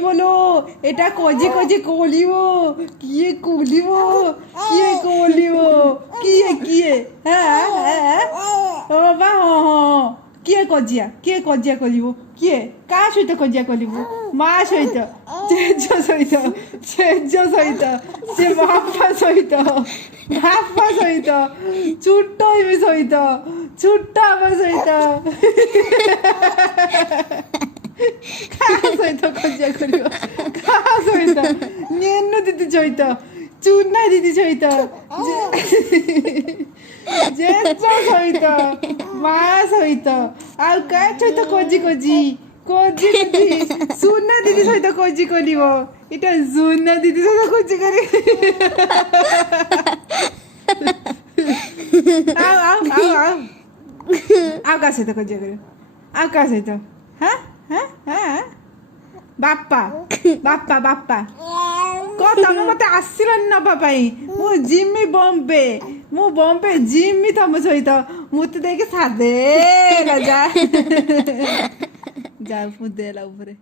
বলো এটা cosy cosy কলিব কিয়ে কলিব কিয়ে কলিব কিয়ে হ্যাঁ হ্যাঁ ও বাবা কিয়ে কজিয়া কলিব কিয়ে কাହା ସହିତ କଜିଆ କଲିବୁ ମା ସହିତ ଜେଜ ସହିତ ସେ ବାପା ସହିତ ଛୋଟ ଇମି ସହିତ ଛୋଟ ଆମ ସହିତ କାହା ସହିତ କଜିଆ କରିବ କାହା ସହିତ ନେନୁ ଦିଦି ସହିତ ଚୁନା ଦିଦି ସହିତ ଜେଜ ସହିତ ମା ସହିତ ଆଉ କାହା ସହିତ କଜି ସୁନା ଦିଦି ସହିତ କଜି କରିବ ଏଇଟା ସୁନା ଦିଦି ସହିତ କଜି କରି ଆଉ କାହା ସହିତ କଜିଆ କରିବ ଆଉ କାହା ସହିତ ହଁ ହଁ ହଁ ବାପା ତମେ ମତେ ଆସିଲନି ନବା ପାଇଁ ମୁଁ ଯିମି ବମ୍ବେ ଯିମି ତମ ସହିତ ମତେ ଦେଇକି ସାଦେ ରାଜା ଯା ମୁଦେଲା ଉପରେ